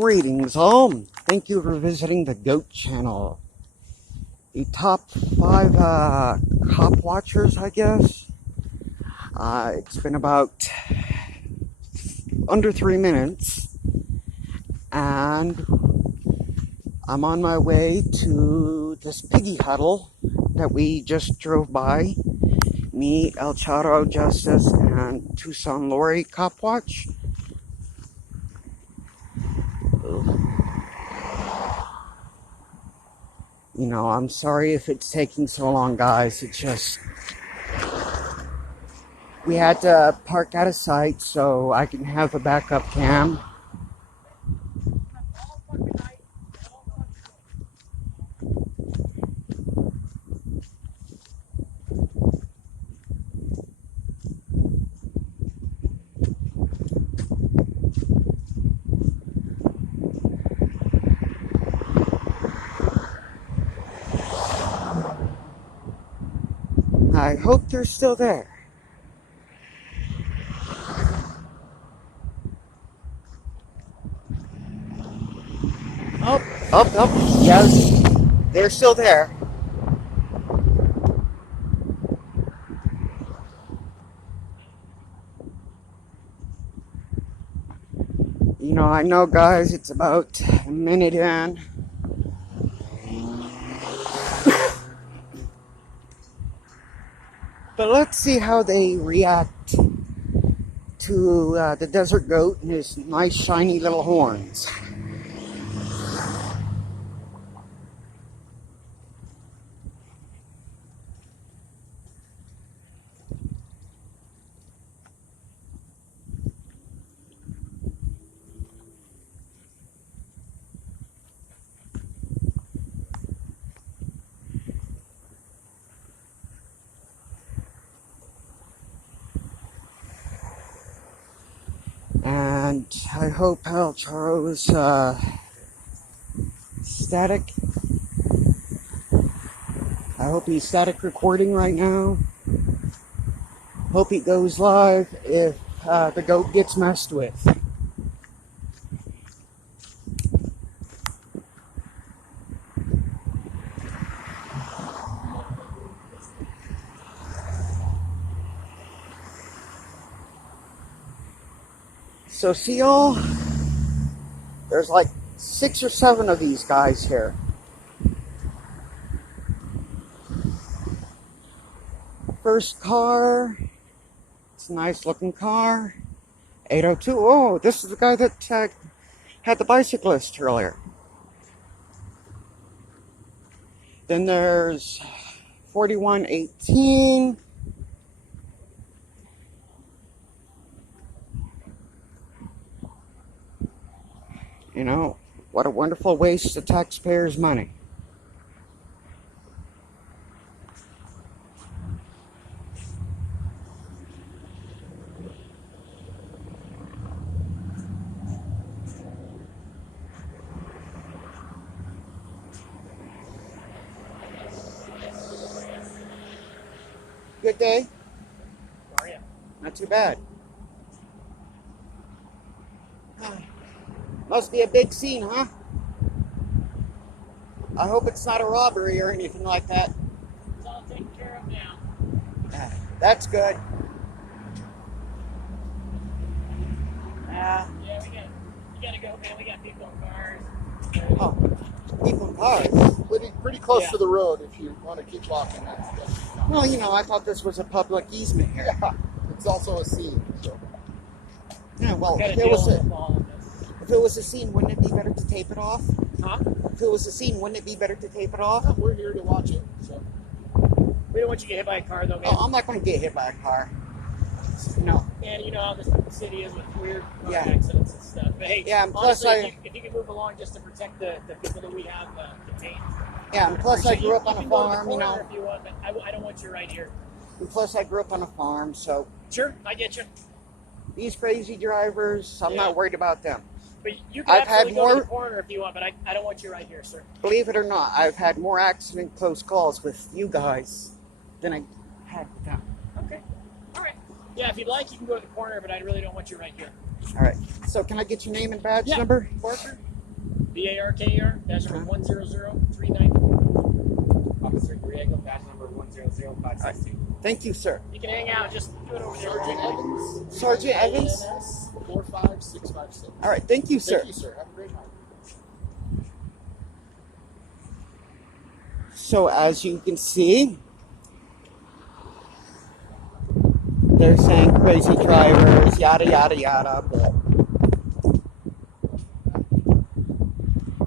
Greetings all. Thank you for visiting the GOAT channel. The top 5 cop watchers, I guess. It's been about under 3 minutes. And I'm on my way to this piggy huddle that we just drove by. Me, El Charo Justice, and Tucson Lori Cop Watch. You know, I'm sorry if it's taking so long, guys. It's just, we had to park out of sight so I can have a backup cam. I hope they're still there. Oh, yes, they're still there. You know, I know, guys, it's about a minute in. But let's see how they react to the desert goat and his nice shiny little horns. And I hope El Charo's static. I hope he's static recording right now. Hope he goes live if the goat gets messed with. So see y'all, there's like 6 or 7 of these guys here. First car, it's a nice looking car, 802. Oh, this is the guy that had the bicyclist earlier. Then there's 4118. You know, what a wonderful waste of taxpayers' money. Good day. How are you? Not too bad. Must be a big scene, huh? I hope it's not a robbery or anything like that. It's all taken care of now. That's good. Yeah, we gotta go, man. We got people in cars. Oh, people in cars. Pretty close to the road if you want to keep walking. Well, you know, I thought this was a public easement here. Yeah, it's also a scene. So. Yeah, well, Gotta if it deal was with all of this. if it was a scene, wouldn't it be better to tape it off? Huh? If it was a scene, wouldn't it be better to tape it off? We're here to watch it. So. We don't want you to get hit by a car, though, man. Oh, I'm not going to get hit by a car. No. Man, you know how this city is with weird car Yeah. accidents and stuff. But hey, Yeah, and plus honestly, if you can move along just to protect the people that we have contained. Yeah, and plus I grew up on a farm, you know. If you want, but I don't want you right here. And plus I grew up on a farm, so Sure, I get you. these crazy drivers, I'm not worried about them. But you can I've had absolutely go to more- the corner if you want, but I don't want you right here, sir. Believe it or not, I've had more accident close calls with you guys than I had with them. Okay. All right. Yeah, if you'd like, you can go to the corner, but I really don't want you right here. All right. So can I get your name and badge Yeah. number? Parker? VARKER, badge number 100394. Officer Griego, badge number 100562. Thank you, sir. You can hang out, just do it over there. Sergeant Evans. Sergeant Evans. ANS 45656. All right, thank you, sir. Thank you, sir. Have a great night. So as you can see, they're saying crazy drivers, yada, yada, yada, but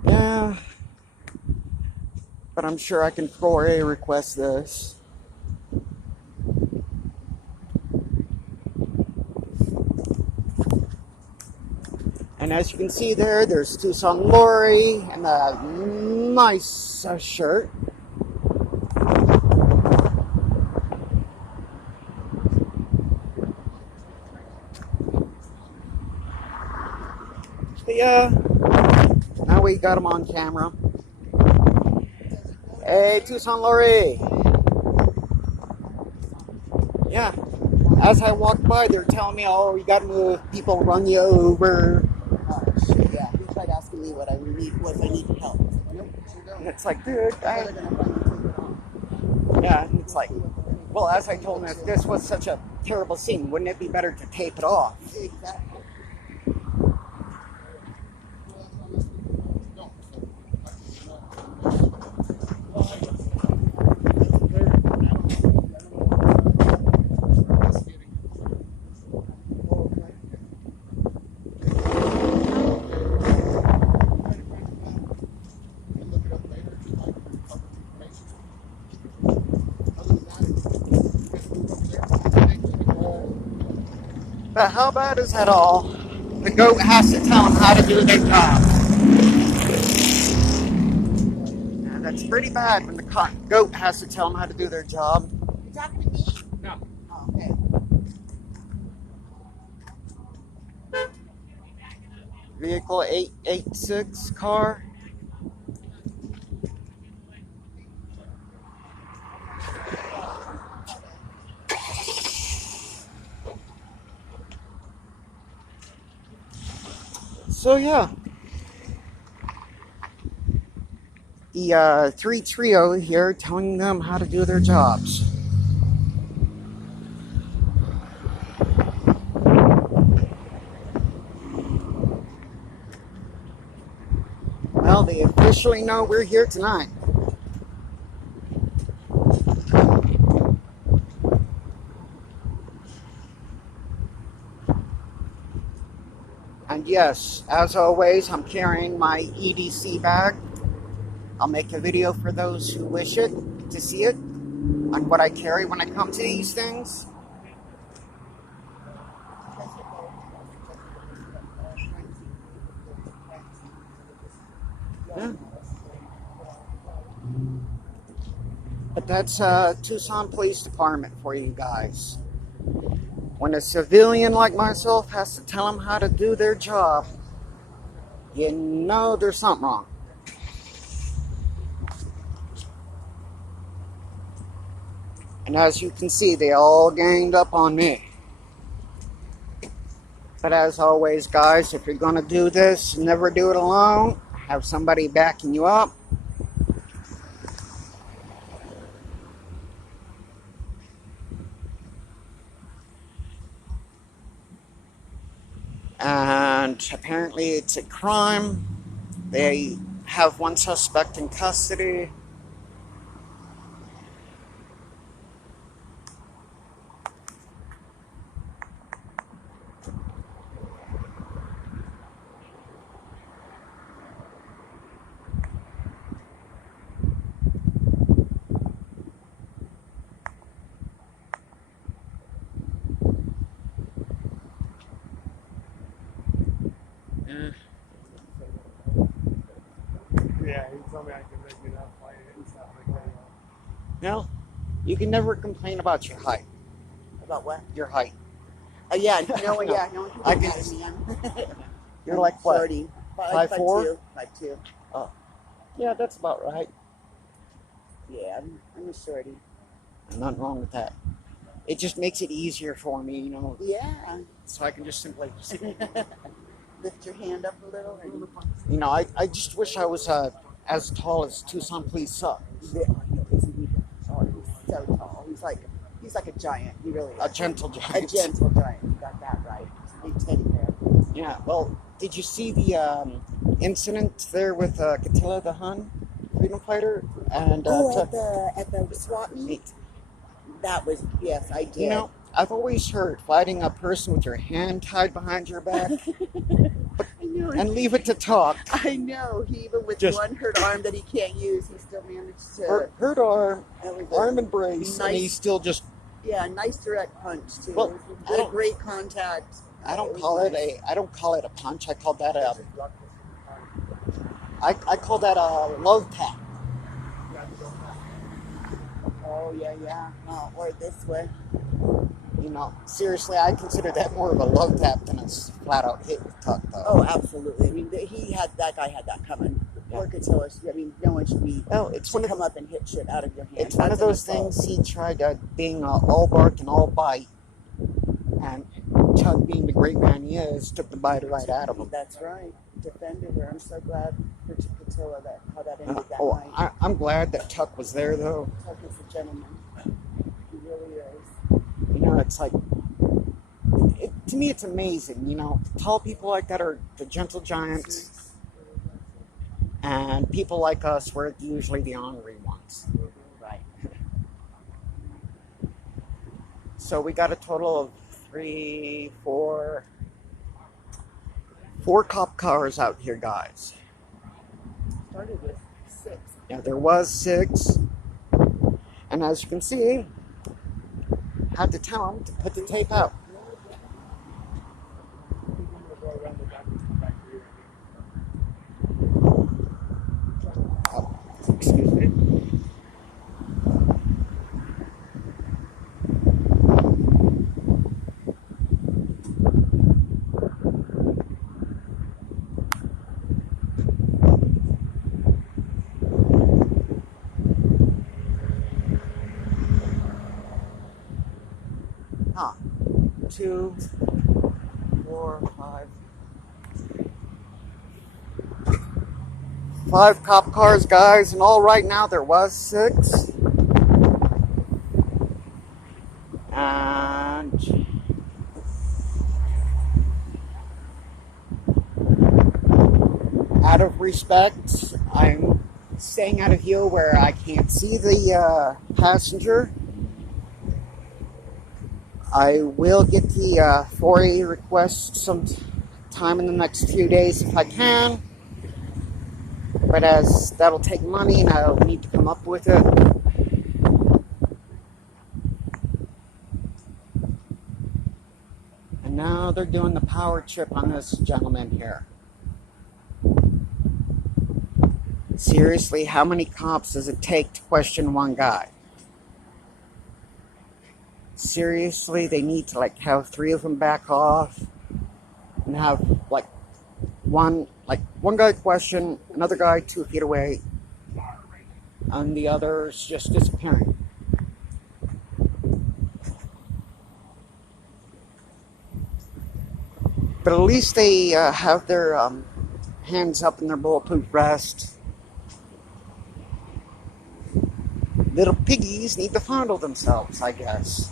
yeah, but I'm sure I can 4A request this. And as you can see there's Tucson Lori and a nice shirt. But yeah, now we got him on camera. Hey, Tucson Lori. Yeah, as I walk by, they're telling me, oh, you gotta move, people run you over. Shit, yeah. He tried asking me what I needed help. Nope. And it's like, dude, They're gonna finally take it off. yeah, and it's like, well, as I told him, if this was such a terrible scene, wouldn't it be better to tape it off? Exactly. But how bad is that all? The goat has to tell them how to do their job. Yeah, that's pretty bad when the goat has to tell them how to do their job. You talking to me? No. Oh, okay. Vehicle 886 car. So yeah, the 3 trio here telling them how to do their jobs. Well, they officially know we're here tonight. And yes, as always, I'm carrying my EDC bag. I'll make a video for those who wish it to see it on what I carry when I come to these things. Yeah. But that's Tucson Police Department for you guys. When a civilian like myself has to tell them how to do their job, you know there's something wrong. And as you can see, they all ganged up on me. But as always, guys, if you're going to do this, never do it alone. Have somebody backing you up. And apparently it's a crime. They have one suspect in custody. Yeah, he told me I could make it up, fight it and stuff like that. No, you can never complain about your height. About what? Your height. Yeah, no one, yeah, no one I can can- get mad at me. You're like what? 30. 5'4"? 5'2". Yeah, that's about right. Yeah, I'm a shorty. Nothing wrong with that. It just makes it easier for me, you know, Yeah. so I can just simply lift your hand up a little and You know, I just wish I was as tall as Tucson Police Suck. yeah, I know, isn't he? Oh, he's so tall. He's like a giant. He really A is. gentle A giant. gentle giant. You got that right. He's a big teddy bear. Yeah, well, did you see the incident there with Katila the Hun, freedom fighter? And At the swap meet? That was, yes, I did. you know, I've always heard fighting a person with your hand tied behind your back I know. and leave it to talk. I know. He even with Just- one hurt arm that he can't use, he still managed to. Hurt arm, That was a arm embrace, and nice- he's still just. Yeah, nice direct punch too. Well, It was I don't- great contact. I don't was call it nice. I don't call it a punch. I call that a. I call that a love tap. Oh yeah. Oh, or this way. You know, seriously, I consider that more of a love tap than a flat out hit with Tuck, though. Oh, absolutely. I mean, that guy had that coming. Yeah. Poor Catilla. I mean, no one should be. Well, it's one of come up and hit shit out of your hand. It's one of That's an those assault. things. He tried being all bark and all bite, and Chuck, being the great man he is, took the bite right out of him. That's right. Defended her. I'm so glad for Catilla that how that ended that Oh, night. I'm glad that Tuck was there, though. Tuck is a gentleman. He really is. You know, it's like, to me, it's amazing. You know, tall people like that are the gentle giants, and people like us, we're usually the honorary ones. Right. So we got a total of four cop cars out here, guys. Started with 6. Yeah, there was 6, and as you can see, had to tell them to put the tape out. Oh, excuse me. Huh. 2, 4, 5. 5 cop cars, guys, and all right now there was 6. And out of respect, I'm staying out of view where I can't see the passenger. I will get the 4A request sometime in the next few days if I can. But as that'll take money and I'll need to come up with it. And now they're doing the power chip on this gentleman here. Seriously, how many cops does it take to question one guy? Seriously, they need to have 3 of them back off and have one guy question, another guy 2 feet away, and the others just disappearing. But at least they have their hands up in their bulletproof vest. Little piggies need to fondle themselves, I guess.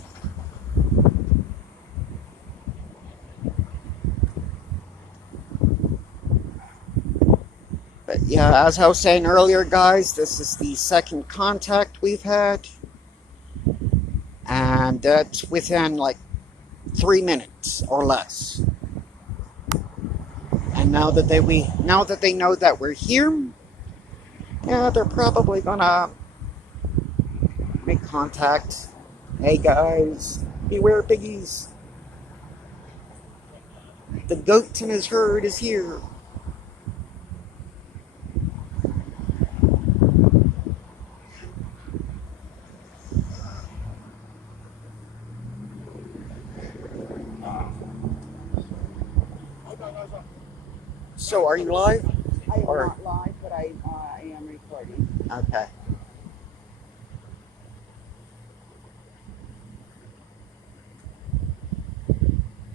But yeah, as I was saying earlier, guys, this is the second contact we've had. And that's within 3 minutes or less. And now that they know that we're here, yeah, they're probably gonna make contact. Hey guys, beware piggies. The goat and his herd is here. So, are you live? I am Or- not live, but I am recording. Okay.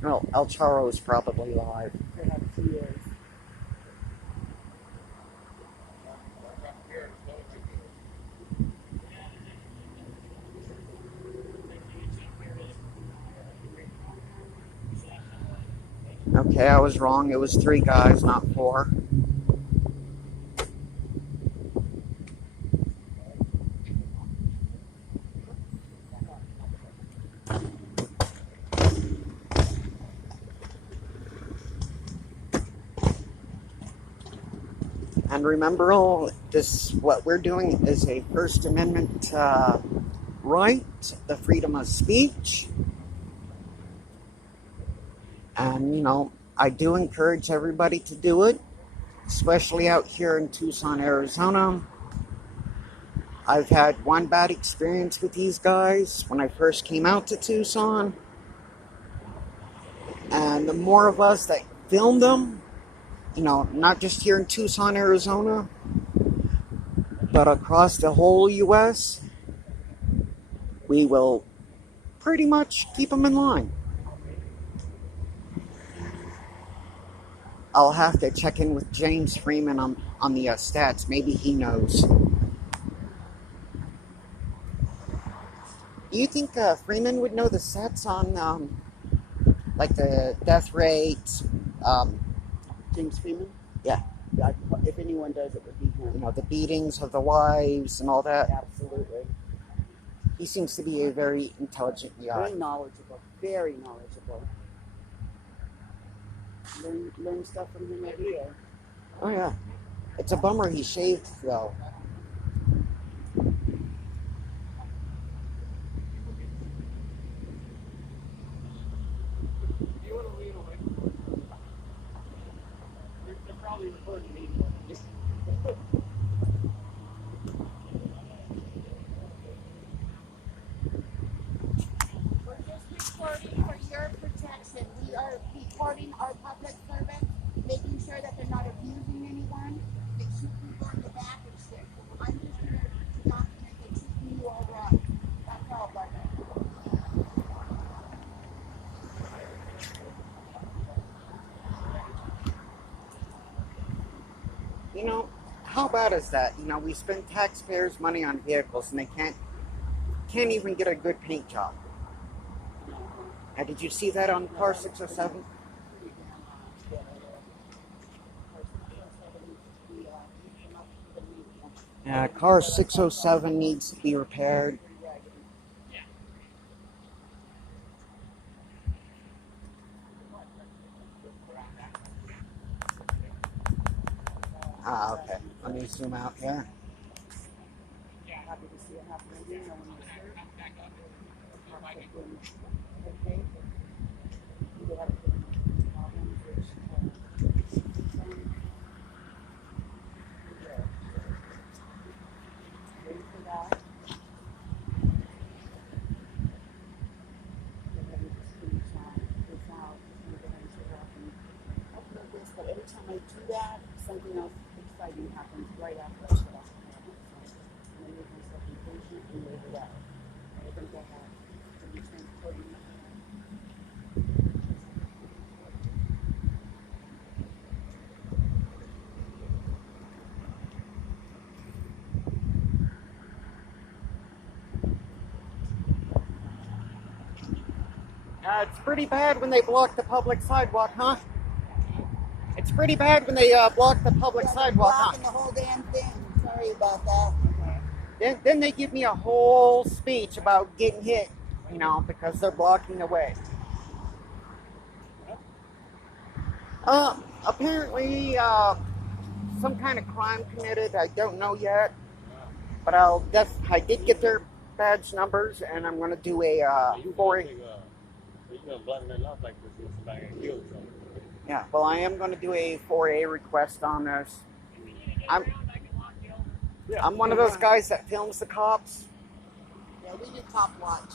Well, El Charro is probably live. Perhaps he is. Okay, I was wrong. It was 3 guys, not 4. And remember, all this what we're doing is a First Amendment right, the freedom of speech. And, I do encourage everybody to do it, especially out here in Tucson, Arizona. I've had one bad experience with these guys when I first came out to Tucson. And the more of us that filmed them, not just here in Tucson, Arizona, but across the whole U.S., we will pretty much keep them in line. I'll have to check in with James Freeman on the stats. Maybe he knows. Do you think Freeman would know the stats on, like the death rates? James Freeman? Yeah. If anyone does, it would be him. The beatings of the wives and all that. Absolutely. He seems to be a very intelligent guy. Very knowledgeable. Very knowledgeable. Learn stuff from him every day. Oh, yeah. It's a bummer he shaved, though. They're probably recording me. We're just recording for your protection. We are recording our public servants, making sure that they're not abusing anyone. They shoot people in the back and shit. I'm just here to document that treating you all right. That's all, brother. How bad is that? We spend taxpayers' money on vehicles and they can't even get a good paint job. Did you see that on car 607? Yeah, car 607 needs to be repaired. Okay. Let me zoom out here. Happy to see it happening here. No one was hurt. Okay. We have problems which ready for that. But every time I do that, something else exciting happens right after I shut off the camera. So I make myself impatient and wave it out. I think I have to be transporting it. It's pretty bad when they block the public sidewalk, huh? It's pretty bad when they block the public sidewalk, huh? Blocking the whole damn thing. Sorry about that. Then they give me a whole speech about getting hit, because they're blocking the way. Apparently, some kind of crime committed. I don't know yet, but I did get their badge numbers, and I'm going to do a 4A. Yeah, well, I am going to do a 4A request on this. I'm one of those guys that films the cops. Yeah, we do cop watch.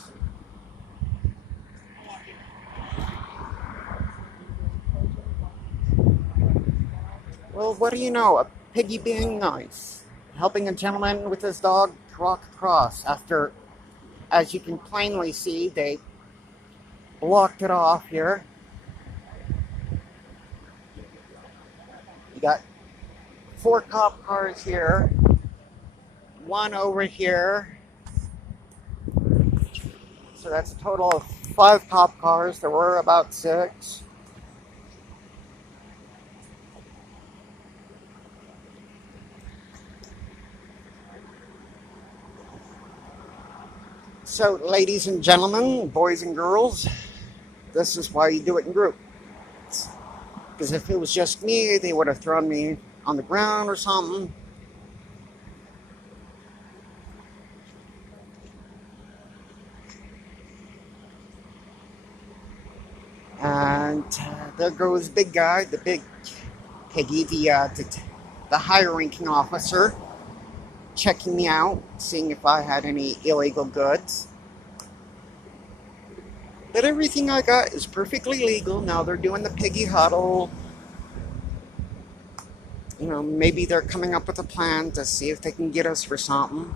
Well, what do you know? A piggy being nice. Helping a gentleman with his dog walk across after, as you can plainly see, they blocked it off here. got 4 cop cars here, 1 over here. So that's a total of 5 cop cars. There were about 6. So, ladies and gentlemen, boys and girls, this is why you do it in groups. Because if it was just me, they would have thrown me on the ground or something. And there goes big guy, the big piggy, the higher-ranking officer, checking me out, seeing if I had any illegal goods. But everything I got is perfectly legal. Now they're doing the piggy huddle. You know, maybe they're coming up with a plan to see if they can get us for something.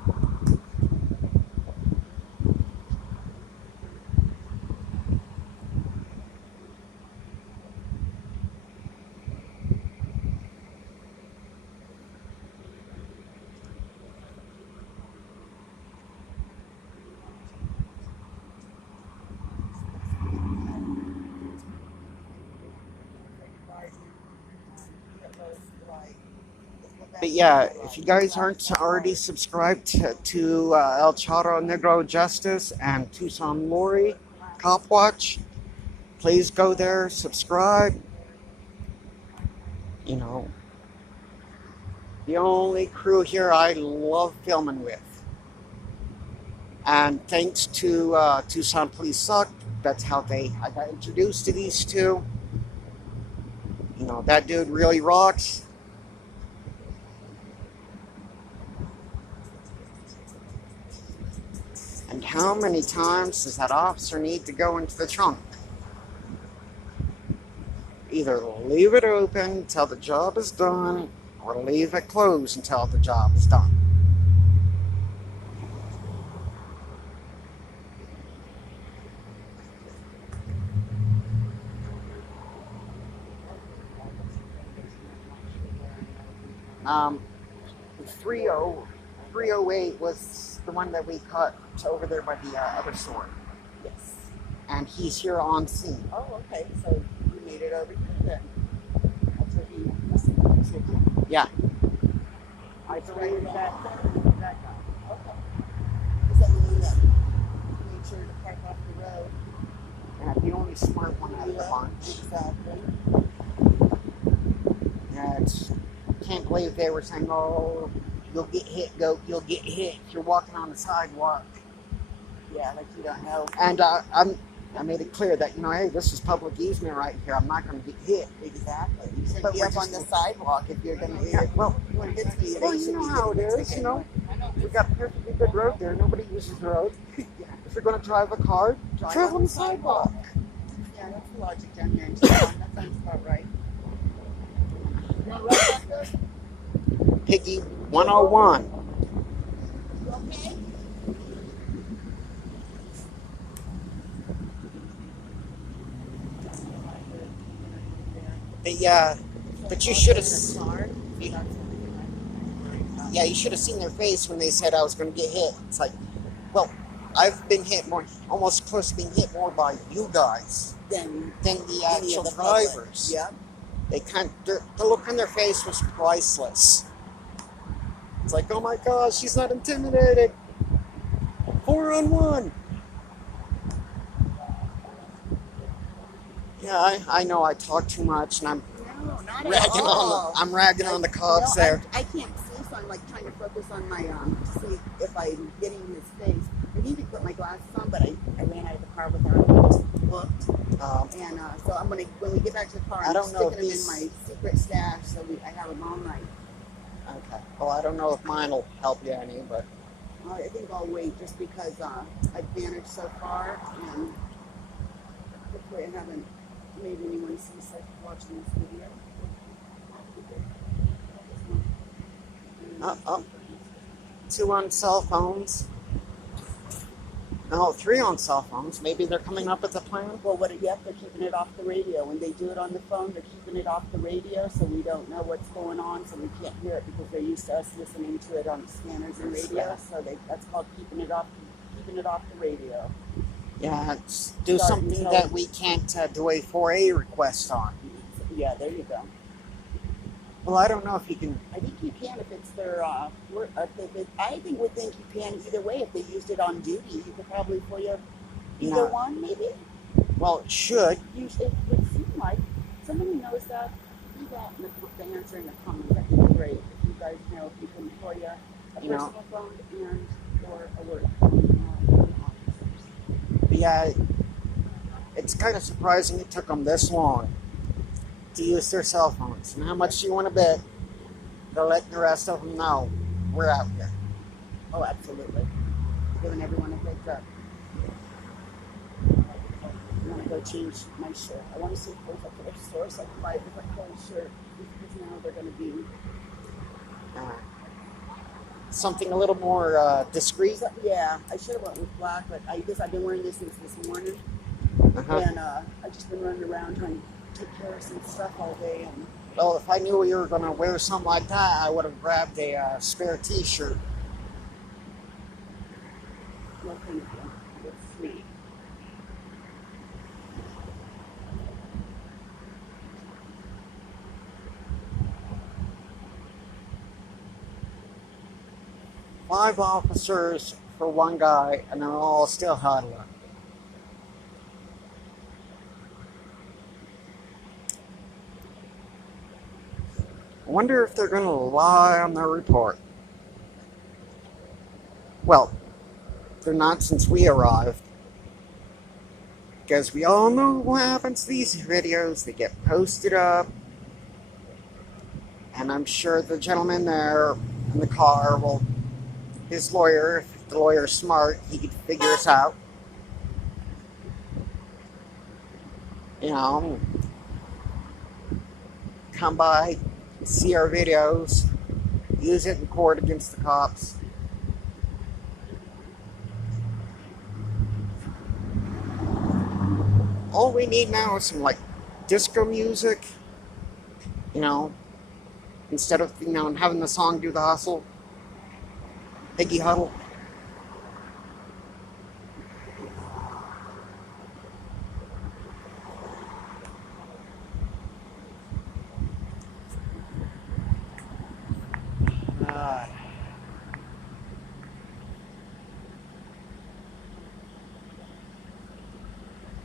But yeah, if you guys aren't already subscribed to El Charro Negro Justice and Tucson Lori Cop Watch, please go there, subscribe. You know, the only crew here I love filming with. And thanks to Tucson Police Suck, that's how I got introduced to these two. You know, that dude really rocks. And how many times does that officer need to go into the trunk? Either leave it open until the job is done, or leave it closed until the job is done. Um, 308 was the one that we caught over there by the other store. Yes. And he's here on scene. Oh, okay. So you made it over here then. That's what you must have been. Yeah. I believe that guy. Okay. Is that the one that made sure to park off the road? Yeah, the only smart one out of the bunch. Exactly. Yeah, can't believe they were saying, oh, you'll get hit, goat, you'll get hit if you're walking on the sidewalk. Yeah, like you don't know. And I made it clear that, you know, hey, this is public easement right here. I'm not going to get hit. Exactly. You shouldn't But be we're up on the sidewalk if you're going to Yeah, hit. well, You want to hit me. well, you know how it is, you know. We got a perfectly good road there. Nobody uses the road. If you're going to drive a car, drive on the sidewalk. Yeah, that's the logic down here in Tucson. That sounds about right. You want to ride that good? Piggy 101. You okay? But you should have. Yeah, you should have seen their face when they said I was going to get hit. It's like, well, I've been hit more, almost close to being hit more by you guys Than the any actual of the public. drivers. Yeah. The look on their face was priceless. It's like, oh my gosh, she's not intimidated. 4-on-1. Yeah, I know I talk too much, and No, not at ragging all. I'm ragging on the cops there. I can't see, so I'm like trying to focus on my to see if I'm getting in his face. I need to put my glasses on, but I ran out of the car without looked. And so I'm gonna, when we get back to the car, I I'm don't know sticking if them in my secret stash so I have them all night. Okay. Well, I don't know if mine will help you any, but I think I'll wait just because I've managed so far, and hopefully I haven't made anyone seasick watching this video. two on cell phones. No, 3 on cell phones. Maybe they're coming up with a plan. Well, what? Yep, they're keeping it off the radio. When they do it on the phone, they're keeping it off the radio, so we don't know what's going on, so we can't hear it because they're used to us listening to it on the scanners and radio. So that's called keeping it off the radio. Yeah, do something that we can't do a 4A request on. Yeah, there you go. Well, I don't know if you can. I think you can if it's their. I would think you can either way. If they used it on duty, you could probably for you either one, maybe. Well, it should. It would seem like somebody knows that. Do that in the answer in the comments. That'd be great. If you guys know if you can for you a personal phone and or a work phone officers. Yeah, it's kind of surprising it took them this long to use their cell phones. And how much do you want to bet they're letting the rest of them know we're out here? Oh, absolutely. Giving everyone a heads up. I want to go change my shirt. I want to see if there's a thrift store so I can buy a different color shirt because now they're going to be something a little more discreet. Yeah, I should have went with black, but I guess I've been wearing this since this morning, and I've just been running around trying to take care of some stuff all day. And well, if I knew you were going to wear something like that, I would have grabbed a spare T-shirt. well, thank you. It's sweet. Five officers for one guy, and they're all still huddling. I wonder if they're going to lie on their report. Well, they're not since we arrived. Because we all know what happens to these videos. They get posted up. And I'm sure the gentleman there in the car will... His lawyer, if the lawyer's smart, he could figure us out. You know, come by, see our videos, use it in court against the cops. All we need now is some, like, disco music, you know, instead of, you know, having the song do the hustle. Piggy huddle.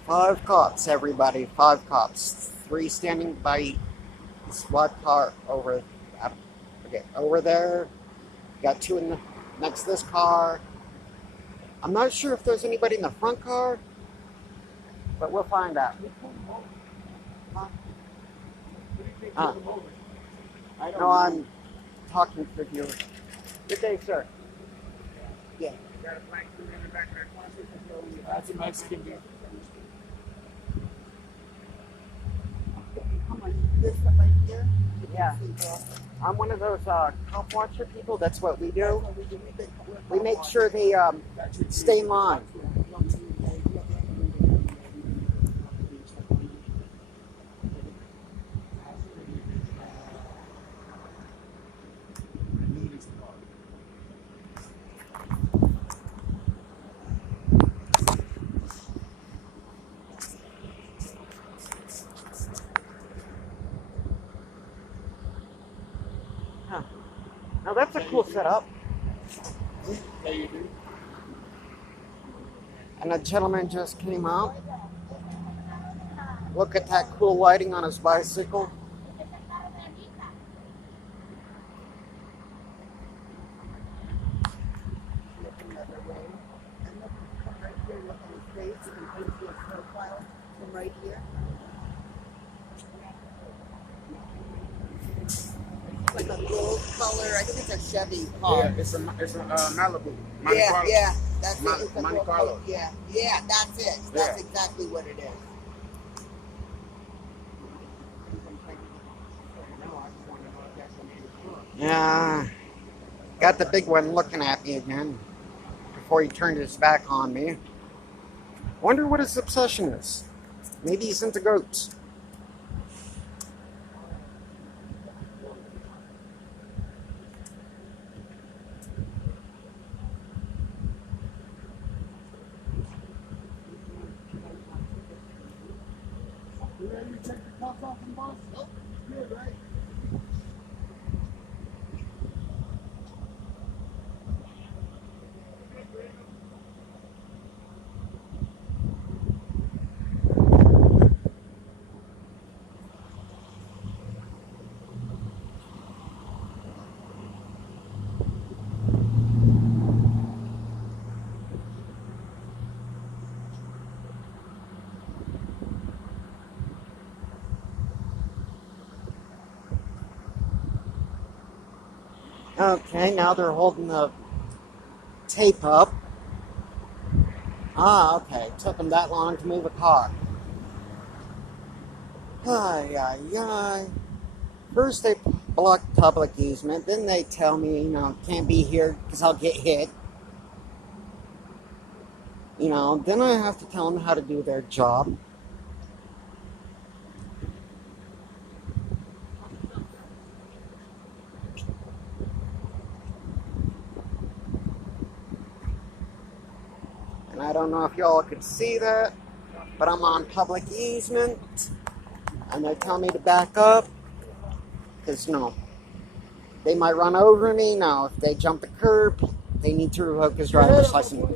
Five cops, everybody. 5 cops. 3 standing by the SWAT car over there. Got 2 in the next to this car. I'm not sure if there's anybody in the front car, but we'll find out. No, I'm talking to you. Good day, sir. Yeah. Got a black dude in the back of that closet. That's a Mexican dude. Come on, this stuff right here. Yeah. I'm one of those cop watcher people. That's what we do. We make sure they stay in line. Now that's a cool setup. Yeah, you do. And a gentleman just came out. Look at that cool lighting on his bicycle. Right here. Like a gold color. I think it's a Chevy car. Yeah, it's a Malibu. Monte Carlo. Yeah, that's it. It's a Monte gold Carlo. color. Yeah, that's it. That's exactly what it is. Yeah. Got the big one looking at me again before he turned his back on me. Wonder what his obsession is. Maybe he's into goats. You ready to take the cuffs off the boss? Nope. Good, right? Okay, now they're holding the tape up. Ah, okay. Took them that long to move a car. Ay, ay, ay. First they block public easement, then they tell me, can't be here because I'll get hit. Then I have to tell them how to do their job. And I don't know if y'all could see that, but I'm on public easement, and they tell me to back up, because, they might run over me. Now, if they jump the curb, they need to revoke his driver's license.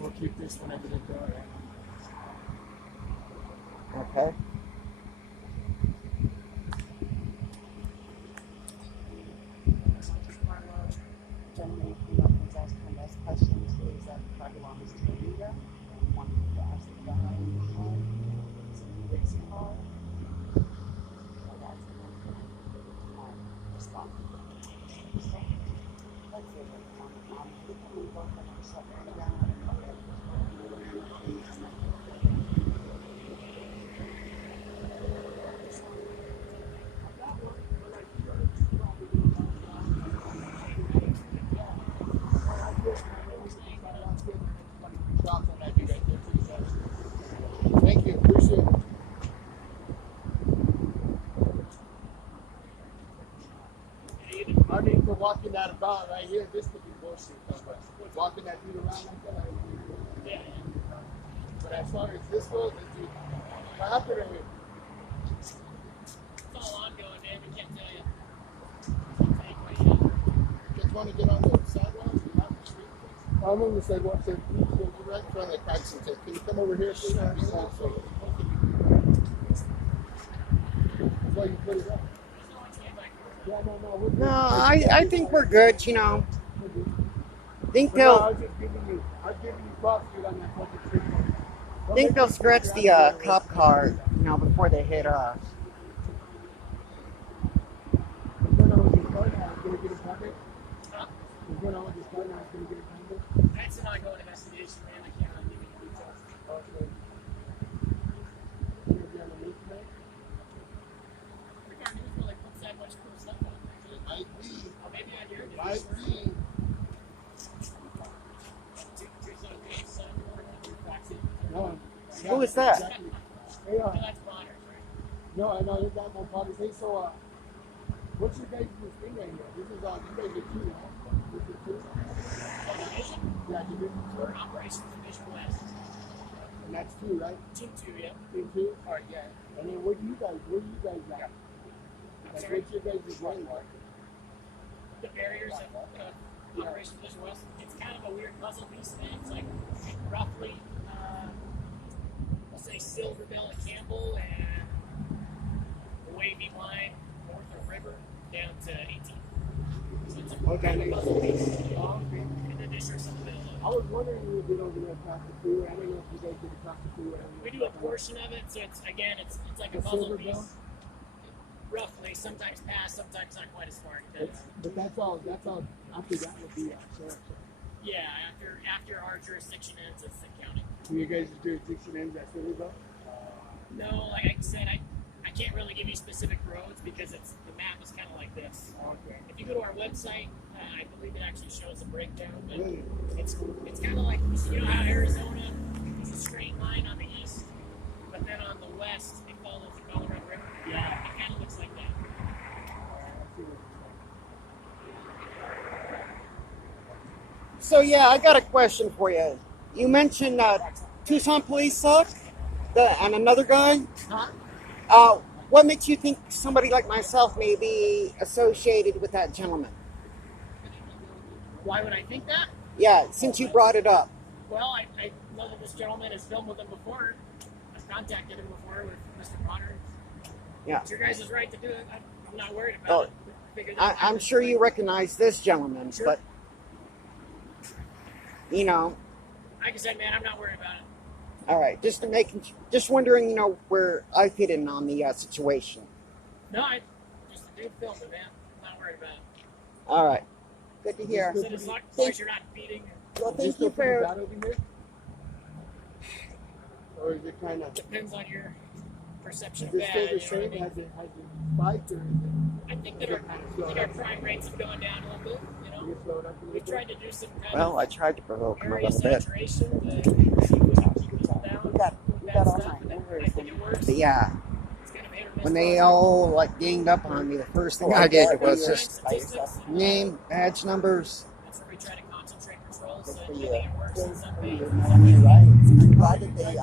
We'll keep this whenever they go. Okay. Gentleman came up and was asking us questions. Is that car belongs to Anita? Wanted to ask the guy, is it a racing car? So that's the one that respond. Let's see what's on the phone. We can move both of them shut them down and look at it. Thank you. Appreciate it. I mean, for walking that about right here, this could be bullshit. Walking that dude around like that. Yeah. But as far as this goes, what happened right here? It's all ongoing, man. We can't tell you. Just want to get on the sidewalk? I'm on the sidewalk, so you're right in front of the taxi. Can you come over here, please? That's why you put it up. Yeah, no, we're good. No, I think we're good, Think But no, they'll I was giving you props on that fucking street. think they'll scratch the cop car, before they hit us. What's going on with your car now? It's going to get a permit? Huh? What's going on with your car now? It's going to get a permit? That's an ongoing investigation, man. I can't really give you the details. Okay. You gonna be on the news today? Every time news really puts that much cool stuff on there. It might be. Or maybe on your news. Might be. No. Who is that? Exactly. Hey, No, that's Bonner's, right? no, I know there's that more problems. Hey, so, what's your guys' thing right here? This is you guys are two, huh? This is two? Oh, division? Yeah, division two. We're Operations Division West. And that's two, right? Team 2, yeah. Team two? All right, yeah. And then where do you guys at? Like, Sorry? what's your guys' role like? The barriers of Operations Division West. It's kind of a weird puzzle piece, man. It's like roughly, let's say Silverville and Campbell and the wavy line north of River down to 18. So it's a kind of a puzzle piece. In the districts of the middle of I was wondering if you did over there across the freeway. I don't know if you guys did across the freeway. We do a portion of it, so it's like a The puzzle Silverville? piece. Roughly, sometimes past, sometimes not quite as far. But that's all after that would be sheriff. Yeah, after our jurisdiction ends, it's the county. So you guys' jurisdiction ends at Silverville? No, like I said, I can't really give you specific roads because the map is kind of like this. Okay. If you go to our website, I believe it actually shows a breakdown, but it's kind of like, you know how Arizona is a straight line on the east, but then on the west it follows the Colorado River. Yeah. It kind of looks like that. So yeah, I got a question for you. You mentioned Tucson police suck, and another guy. Huh? What makes you think somebody like myself may be associated with that gentleman? Why would I think that? Yeah, since you brought it up. Well, I know that this gentleman has filmed with him before. I've contacted him before with Mr. Potter. Yeah. It's your guys' right to do it. I'm not worried about Oh, it. Figure that I'm out. sure you recognize this gentleman, Sure. but you know, Like I said, man, I'm not worried about it. all right. Just wondering, you know, where I fit in on the situation. No, just the dude filmed it, man. I'm not worried about it. All right. Good to hear. So as long as you're not beating, Well, Is thank this still you pretty for. bad over here? Or is it kind of? depends on your perception Is of it still bad. the You know what I same? mean? Has it spiked or is I think that our crime rates have gone down a little bit. You know, it slowed up a we little tried bit? to do some kind Well, I of tried to provoke him a area little bit, saturation to see if we can keep people down. We got bad all stuff, night. and No I worries. think it works. but yeah, It's kind of hit or miss. when they all like ganged up on me, the first thing I did was just by yourself. name, badge numbers. That's where we try to concentrate patrols. Good So for I you. think it works in some ways. You're right. I'm glad that they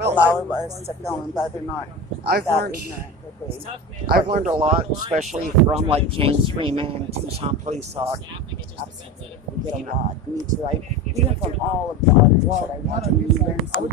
allow us to film, but they're not I've that learned ignorant that they. It's tough, man. I've learned a lot, especially from like James Freeman, Tucson Police Talk. Staffing, it just depends on Absolutely, we get a You know. lot. Me too. Even from all of the audits that I watch, when you learn something.